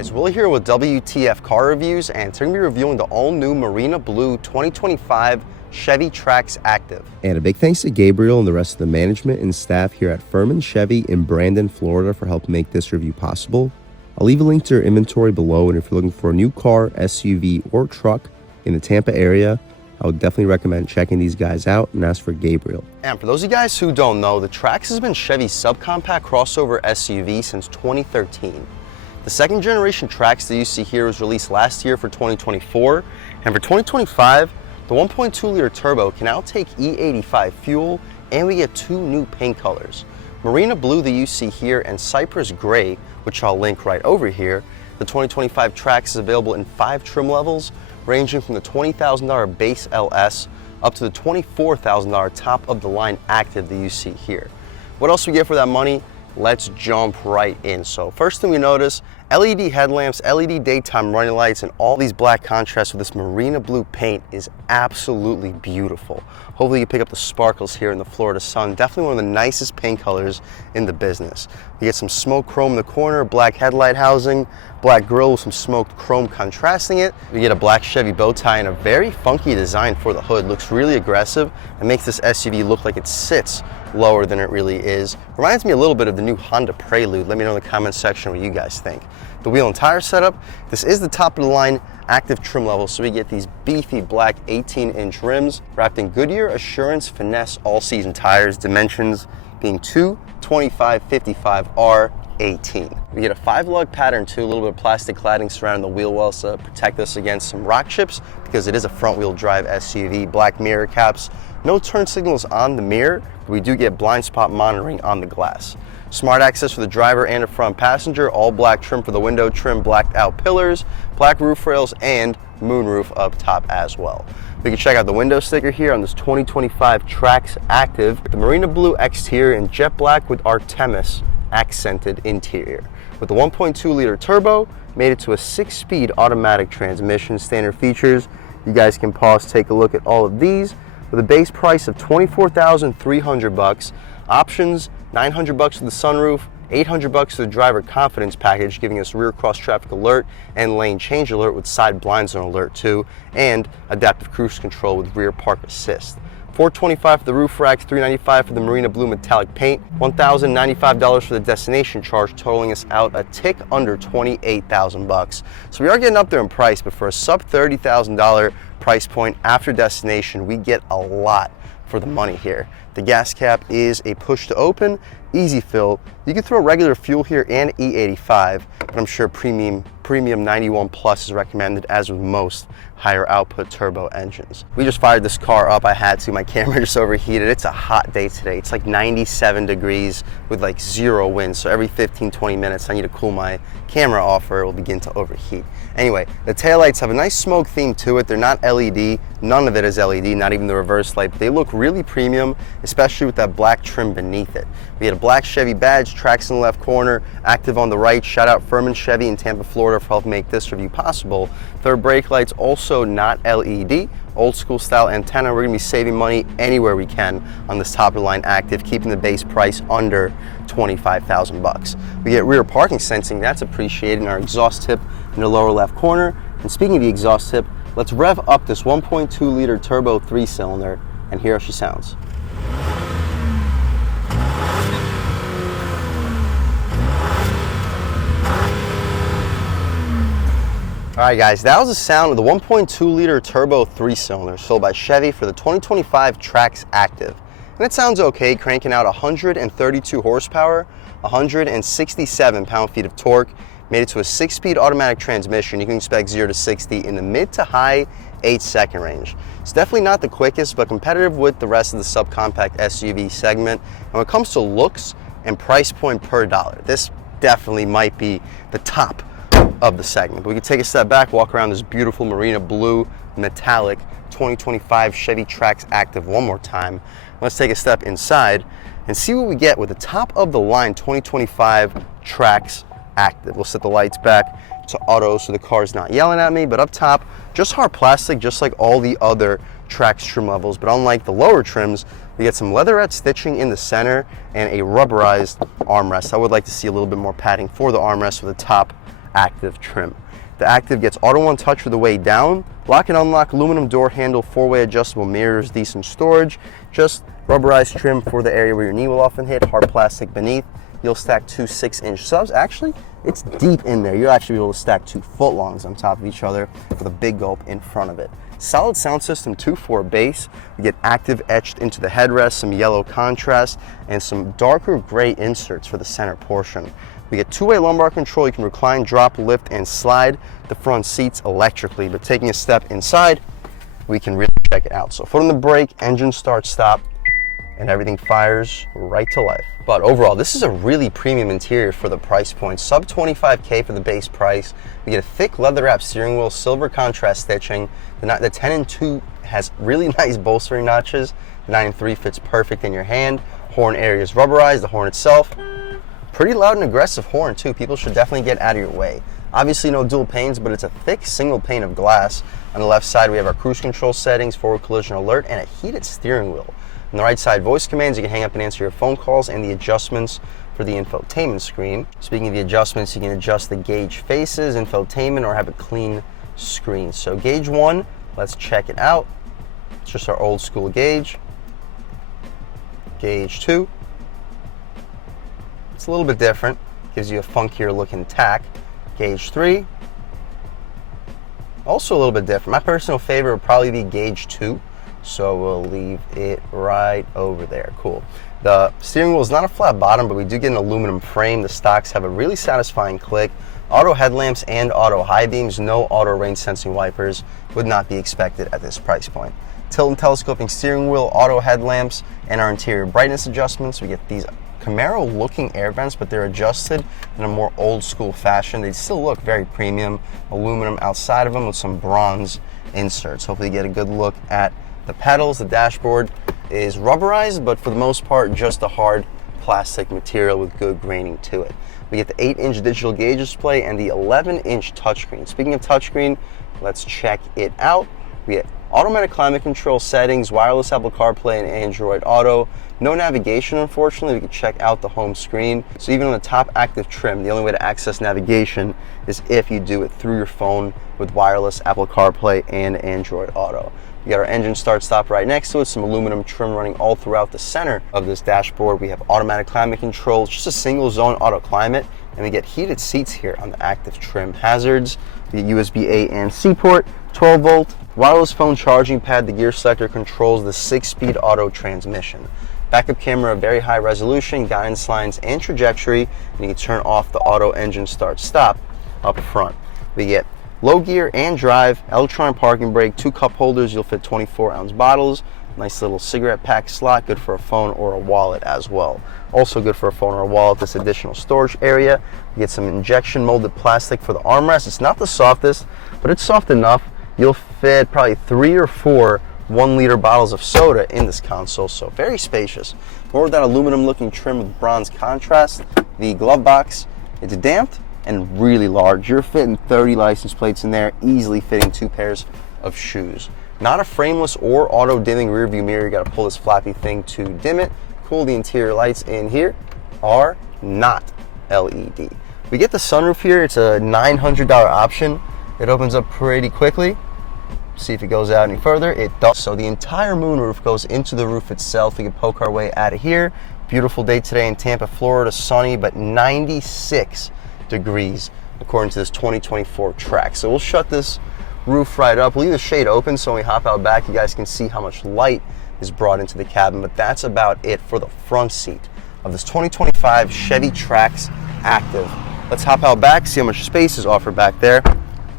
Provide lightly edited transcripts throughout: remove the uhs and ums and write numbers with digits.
guys, Will here with W.T.F car reviews, and today we're going to be reviewing the all-new Marina Blue 2025 Chevy Trax Activ. And a big thanks to Gabriel and the rest of the management and staff here at Furman Chevy in Brandon, Florida for helping make this review possible. I'll leave a link to your inventory below, and if you're looking for a new car, SUV, or truck in the Tampa area, I would definitely recommend checking these guys out and ask for Gabriel. And for those of you guys who don't know, the Trax has been Chevy's subcompact crossover SUV since 2013. The second generation Trax that you see here was released last year for 2024, and for 2025, the 1.2 liter turbo can now take E85 fuel, and we get two new paint colors. Marina Blue that you see here and Cypress Gray, which I'll link right over here. The 2025 Trax is available in 5 trim levels, ranging from the $20,000 base LS up to the $24,000 top of the line Activ that you see here. What else we get for that money? Let's jump right in. So first thing we notice, LED headlamps, LED daytime running lights, and all these black contrasts with this Marina Blue paint is absolutely beautiful. Hopefully you pick up the sparkles here in the Florida sun. Definitely one of the nicest paint colors in the business. You get some smoke chrome in the corner, black headlight housing, black grille with some smoked chrome contrasting it. You get a black Chevy bow tie and a very funky design for the hood. Looks really aggressive and makes this SUV look like it sits lower than it really is. Reminds me a little bit of the new Honda Prelude. Let me know in the comment section what you guys think. The wheel and tire setup, this is the top of the line active trim level, so we get these beefy black 18-inch rims wrapped in Goodyear Assurance Finesse all-season tires, dimensions being 225/55R18. We get a 5-lug pattern too, a little bit of plastic cladding surrounding the wheel wells to protect us against some rock chips because it is a front-wheel drive SUV. Black mirror caps, no turn signals on the mirror, but we do get blind spot monitoring on the glass. Smart access for the driver and the front passenger, all black trim for the window trim, blacked out pillars, black roof rails, and moonroof up top as well. We can check out the window sticker here on this 2025 Trax Activ. The Marina Blue exterior in jet black with Artemis accented interior. With the 1.2 liter turbo, made it to a 6-speed automatic transmission. Standard features, you guys can pause, take a look at all of these. With a base price of $24,300, options $900 for the sunroof, $800 for the driver confidence package, giving us rear cross traffic alert and lane change alert with side blind zone alert too, and adaptive cruise control with rear park assist. $425 for the roof rack, $395 for the Marina Blue metallic paint, $1,095 for the destination charge, totaling us out a tick under $28,000. So we are getting up there in price, but for a sub $30,000 price point after destination, we get a lot for the money here. The gas cap is a push to open, easy fill. You can throw regular fuel here and E85, but I'm sure premium 91 plus is recommended, as with most higher output turbo engines. We just fired this car up. I had to, my camera just overheated. It's a hot day today. It's like 97 degrees with like 0 wind. So every 15-20 minutes I need to cool my camera off or it will begin to overheat. Anyway, the taillights have a nice smoke theme to it. They're not LED. None of it is LED, not even the reverse light, but they look really premium, especially with that black trim beneath it. We had a black Chevy badge, Trax in the left corner, Activ on the right. Shout out Furman Chevy in Tampa, Florida for helping make this review possible. Third brake lights also not LED, old school style antenna. We're gonna be saving money anywhere we can on this top of the line Activ, keeping the base price under $25,000. We get rear parking sensing, that's appreciated, in our exhaust tip in the lower left corner. And speaking of the exhaust tip, let's rev up this 1.2 liter turbo 3-cylinder and hear how she sounds. All right guys, that was the sound of the 1.2 liter turbo 3-cylinder sold by Chevy for the 2025 Trax Activ. And it sounds okay, cranking out 132 horsepower, 167 pound-feet of torque, made it to a 6-speed automatic transmission. You can expect 0 to 60 in the mid to high 8-second range. It's definitely not the quickest, but competitive with the rest of the subcompact SUV segment. And when it comes to looks and price point per dollar, this definitely might be the top of the segment. But we can take a step back, walk around this beautiful Marina Blue metallic 2025 Chevy Trax Activ one more time. Let's take a step inside and see what we get with the top of the line 2025 Trax Activ. We'll set the lights back to auto so the car's not yelling at me, but up top, just hard plastic, just like all the other Trax trim levels. But unlike the lower trims, we get some leatherette stitching in the center and a rubberized armrest. I would like to see a little bit more padding for the armrest with the top Activ trim. The Activ gets auto one touch for the way down, lock and unlock aluminum door handle, 4-way adjustable mirrors, decent storage, just rubberized trim for the area where your knee will often hit, hard plastic beneath. You'll stack two 6-inch subs. Actually, it's deep in there. You'll actually be able to stack 2 footlongs on top of each other with a big gulp in front of it. Solid sound system, 2.4 bass. We get Activ etched into the headrest, some yellow contrast, and some darker gray inserts for the center portion. We get 2-way lumbar control. You can recline, drop, lift, and slide the front seats electrically. But taking a step inside, we can really check it out. So foot on the brake, engine start, stop, and everything fires right to life. But overall, this is a really premium interior for the price point. Sub $25K for the base price. We get a thick leather wrap steering wheel, silver contrast stitching. The 10 and 2 has really nice bolstering notches. The 9 and 3 fits perfect in your hand. Horn area is rubberized. The horn itself, pretty loud and aggressive horn too. People should definitely get out of your way. Obviously no dual panes, but it's a thick single pane of glass. On the left side, we have our cruise control settings, forward collision alert, and a heated steering wheel. On the right side, voice commands. You can hang up and answer your phone calls, and the adjustments for the infotainment screen. Speaking of the adjustments, you can adjust the gauge faces, infotainment, or have a clean screen. So gauge 1, let's check it out. It's just our old school gauge. Gauge 2. It's a little bit different. Gives you a funkier looking tack. Gauge 3. Also a little bit different. My personal favorite would probably be gauge 2. So we'll leave it right over there. Cool. The steering wheel is not a flat bottom, but we do get an aluminum frame. The stocks have a really satisfying click. Auto headlamps and auto high beams. No auto rain sensing wipers. Would not be expected at this price point. Tilt and telescoping steering wheel, auto headlamps, and our interior brightness adjustments. We get these Camaro looking air vents, but they're adjusted in a more old school fashion. They still look very premium. Aluminum outside of them with some bronze inserts. Hopefully you get a good look at the pedals. The dashboard is rubberized, but for the most part, just a hard plastic material with good graining to it. We get the 8-inch digital gauge display and the 11-inch touchscreen. Speaking of touchscreen, let's check it out. We get automatic climate control settings, wireless Apple CarPlay and Android Auto. No navigation, unfortunately. We can check out the home screen. So even on the top Activ trim, the only way to access navigation is if you do it through your phone with wireless Apple CarPlay and Android Auto. We got our engine start stop right next to it, some aluminum trim running all throughout the center of this dashboard. We have automatic climate control, just a single zone auto climate, and we get heated seats here on the Activ trim. Hazards, the USB A and C port, 12 volt, wireless phone charging pad. The gear selector controls the 6-speed auto transmission. Backup camera, very high resolution, guidance lines and trajectory, and you can turn off the auto engine start stop up front. We get low gear and drive, electronic parking brake, 2 cup holders. You'll fit 24-ounce bottles. Nice little cigarette pack slot, good for a phone or a wallet as well. Also good for a phone or a wallet, this additional storage area. You get some injection molded plastic for the armrest. It's not the softest, but it's soft enough. You'll fit probably 3 or 4 1-liter bottles of soda in this console, so very spacious. More of that aluminum looking trim with bronze contrast. The glove box, it's damped and really large. You're fitting 30 license plates in there, easily fitting 2 pairs of shoes. Not a frameless or auto dimming rear view mirror. You gotta pull this flappy thing to dim it. Cool, the interior lights in here are not LED. We get the sunroof here. It's a $900 option. It opens up pretty quickly. See if it goes out any further. It does. So the entire moonroof goes into the roof itself. We can poke our way out of here. Beautiful day today in Tampa, Florida. Sunny, but 96 degrees according to this 2024 Trax. So we'll shut this roof right up. We'll leave the shade open so when we hop out back, you guys can see how much light is brought into the cabin. But that's about it for the front seat of this 2025 Chevy Trax Activ. Let's hop out back, see how much space is offered back there,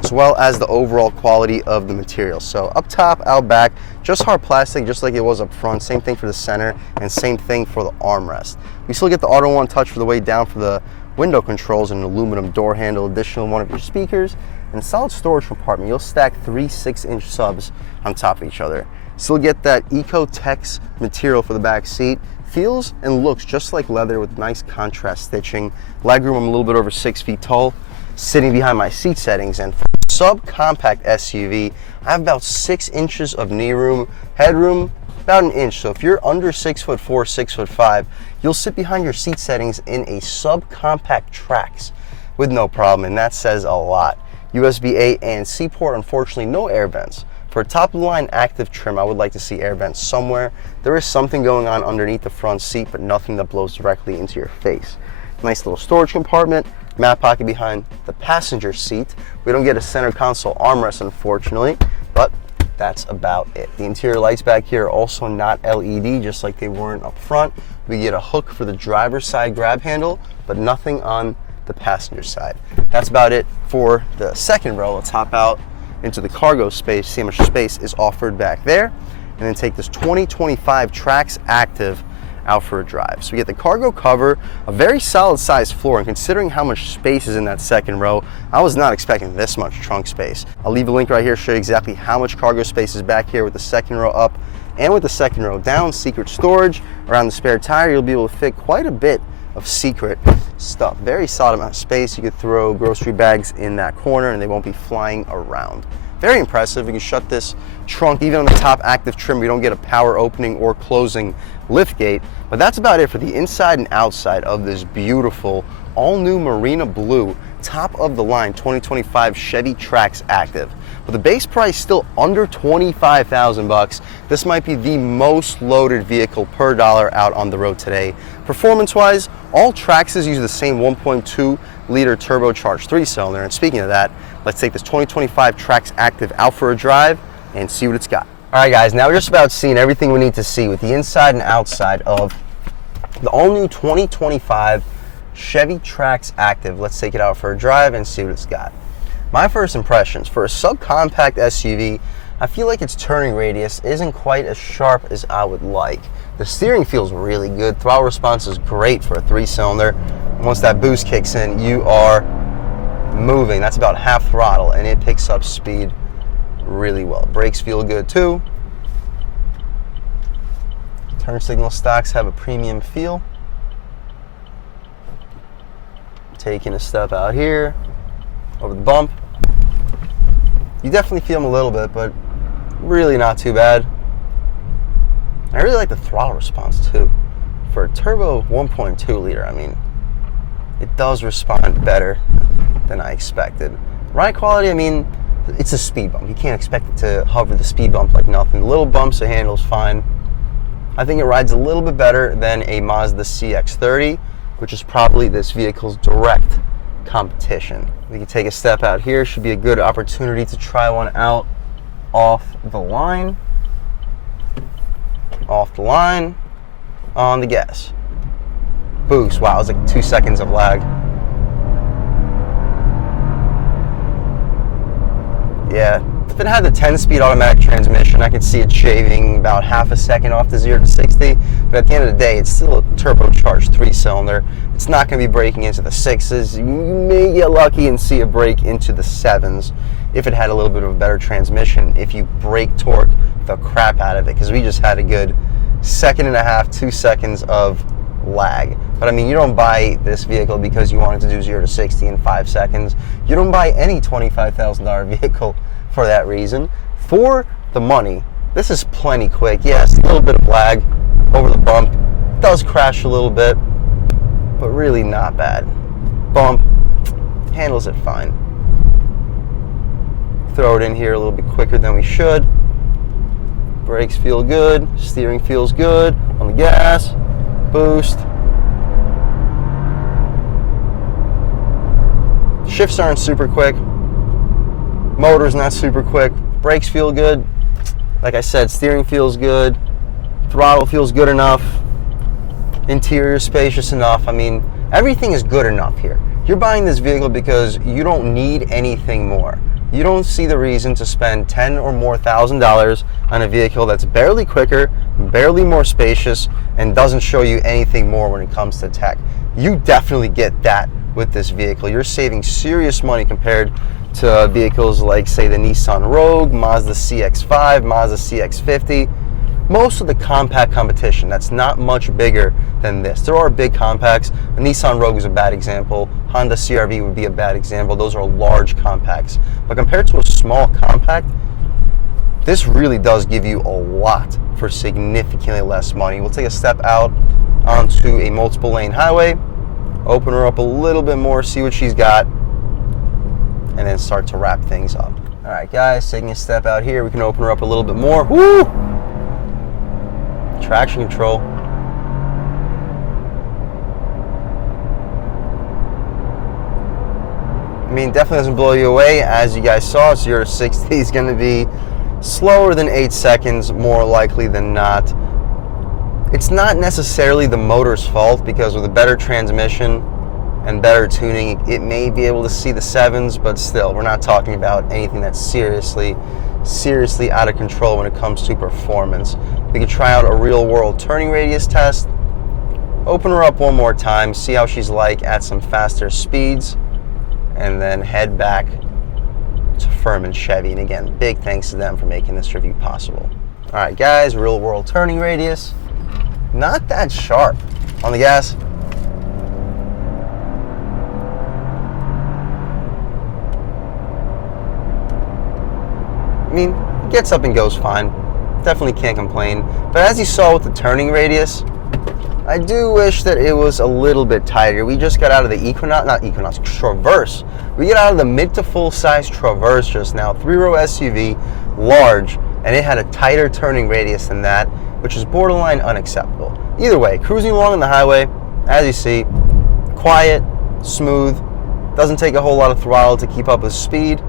as well as the overall quality of the material. So up top, out back, just hard plastic, just like it was up front. Same thing for the center, and same thing for the armrest. We still get the auto one touch for the way down for the window controls, and an aluminum door handle, additional one of your speakers, and a solid storage compartment. You'll stack 3 6-inch subs on top of each other. Still get that Eco-Tex material for the back seat. Feels and looks just like leather with nice contrast stitching. Legroom, I'm a little bit over 6 feet tall, sitting behind my seat settings, and for a subcompact SUV, I have about 6 inches of knee room. Headroom, about 1 inch. So if you're under 6'4", 6'5", you'll sit behind your seat settings in a subcompact Trax. with no problem, and that says a lot. USB-A and C port, unfortunately no air vents. For a top-of-the-line active trim, I would like to see air vents somewhere. There is something going on underneath the front seat, but nothing that blows directly into your face. Nice little storage compartment, mat pocket behind the passenger seat. We don't get a center console armrest, unfortunately, but that's about it. The interior lights back here are also not LED, just like they weren't up front. We get a hook for the driver's side grab handle, but nothing on the passenger side. That's about it for the second row. Let's hop out into the cargo space, see how much space is offered back there, and then take this 2025 Trax Activ out for a drive. So we get the cargo cover, a very solid sized floor, and considering how much space is in that second row, I was not expecting this much trunk space. I'll leave a link right here to show you exactly how much cargo space is back here with the second row up and with the second row down. Secret storage around the spare tire. You'll be able to fit quite a bit of secret stuff. Very solid amount of space. You could throw grocery bags in that corner and they won't be flying around. Very impressive. You can shut this trunk even on the top active trim. We don't get a power opening or closing lift gate, but that's about it for the inside and outside of this beautiful all new Marina Blue top of the line 2025 Chevy Trax Activ. With the base price still under 25,000 bucks, this might be the most loaded vehicle per dollar out on the road today. Performance-wise, all Traxes use the same 1.2 liter turbocharged 3-cylinder. And speaking of that, let's take this 2025 Trax Activ out for a drive and see what it's got. All right, guys, now we're just about seeing everything we need to see with the inside and outside of the all-new 2025 Chevy Trax Activ. Let's take it out for a drive and see what it's got. My first impressions, for a subcompact SUV, I feel like its turning radius isn't quite as sharp as I would like. The steering feels really good. Throttle response is great for a 3-cylinder. Once that boost kicks in, you are moving. That's about half throttle, and it picks up speed really well. Brakes feel good too. Turn signal stocks have a premium feel. Taking a step out here, over the bump. You definitely feel them a little bit, but really not too bad. I really like the throttle response too. For a turbo 1.2 liter, I mean, it does respond better than I expected. Ride quality, I mean, it's a speed bump. You can't expect it to hover the speed bump like nothing. Little bumps, it handles fine. I think it rides a little bit better than a Mazda CX-30, which is probably this vehicle's direct competition. We can take a step out here. Should be a good opportunity to try one out off the line. Off the line, on the gas. Boost, wow, it was like 2 seconds of lag. Yeah, if it had the 10-speed automatic transmission, I could see it shaving about half a second off the 0 to 60, but at the end of the day, it's still a turbocharged 3-cylinder. It's not going to be breaking into the 6s. You may get lucky and see a break into the 7s if it had a little bit of a better transmission, if you brake torque the crap out of it, because we just had a good 1.5 seconds, 2 seconds of lag. But I mean, you don't buy this vehicle because you want it to do 0 to 60 in 5 seconds. You don't buy any $25,000 vehicle for that reason. For the money, this is plenty quick. Yes, a little bit of lag over the bump. Does crash a little bit, but really not bad. Bump, handles it fine. Throw it in here a little bit quicker than we should. Brakes feel good, steering feels good on the gas, boost. Shifts aren't super quick. Motor's not super quick. Brakes feel good. Like I said, steering feels good. Throttle feels good enough. Interior spacious enough. I mean, everything is good enough here. You're buying this vehicle because you don't need anything more. You don't see the reason to spend $10,000 or more on a vehicle that's barely quicker, barely more spacious, and doesn't show you anything more when it comes to tech. You definitely get that with this vehicle. You're saving serious money compared to vehicles like, say, the Nissan Rogue, Mazda CX-5, Mazda CX-50. Most of the compact competition that's not much bigger than this. There are big compacts. The Nissan Rogue is a bad example. Honda CR-V would be a bad example. Those are large compacts. But compared to a small compact, this really does give you a lot for significantly less money. We'll take a step out onto a multiple lane highway. open her up a little bit more, see what she's got, and then start to wrap things up. All right, guys, taking a step out here, we can open her up a little bit more. Woo! Traction control. I mean, definitely doesn't blow you away. As you guys saw, 0 to 60 is going to be slower than 8 seconds, more likely than not. It's not necessarily the motor's fault, because with a better transmission and better tuning, it may be able to see the 7s, but still, we're not talking about anything that's seriously out of control when it comes to performance. We could try out a real-world turning radius test, open her up one more time, see how she's like at some faster speeds, and then head back to Furman Chevy. And again, big thanks to them for making this review possible. All right, guys, real-world turning radius. Not that sharp. On the gas. I mean, it gets up and goes fine. Definitely can't complain. But as you saw with the turning radius, I do wish that it was a little bit tighter. We just got out of the Traverse. We get out of the mid to full size Traverse just now, 3-row SUV, large, and it had a tighter turning radius than that, which is borderline unacceptable. Either way, cruising along on the highway, as you see, quiet, smooth, doesn't take a whole lot of throttle to keep up with speed.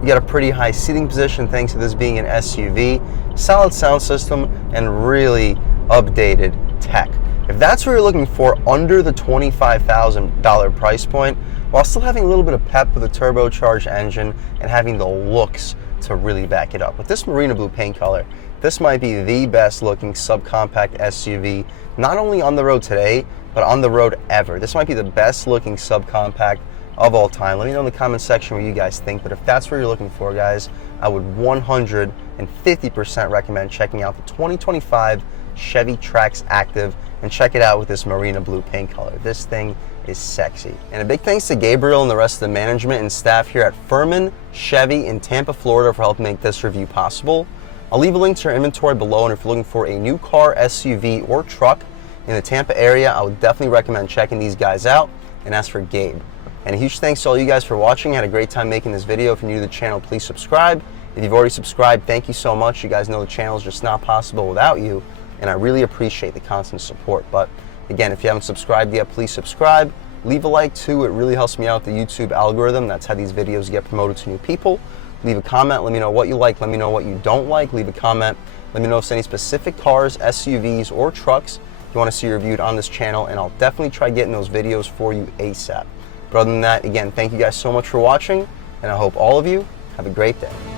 You got a pretty high seating position thanks to this being an SUV, solid sound system, and really updated tech. If that's what you're looking for under the $25,000 price point, while still having a little bit of pep with a turbocharged engine and having the looks to really back it up. With this Marina Blue paint color, this might be the best looking subcompact SUV, not only on the road today, but on the road ever. This might be the best looking subcompact of all time. Let me know in the comment section what you guys think, but if that's what you're looking for, guys, I would 150% recommend checking out the 2025 Chevy Trax Activ and check it out with this Marina Blue paint color. This thing is sexy. And a big thanks to Gabriel and the rest of the management and staff here at Furman Chevy in Tampa, Florida for helping make this review possible. I'll leave a link to your inventory below, and if you're looking for a new car, SUV, or truck in the Tampa area, I would definitely recommend checking these guys out. And as for Gabe, and a huge thanks to all you guys for watching. I had a great time making this video. If you're new to the channel, please subscribe. If you've already subscribed, thank you so much. You guys know the channel is just not possible without you, and I really appreciate the constant support. But again, if you haven't subscribed yet, please subscribe. Leave a like too. It really helps me out with the YouTube algorithm. That's how these videos get promoted to new people. Leave a comment. Let me know what you like. Let me know what you don't like. Leave a comment. Let me know if there's any specific cars, SUVs, or trucks you want to see reviewed on this channel, and I'll definitely try getting those videos for you ASAP. But other than that, again, thank you guys so much for watching, and I hope all of you have a great day.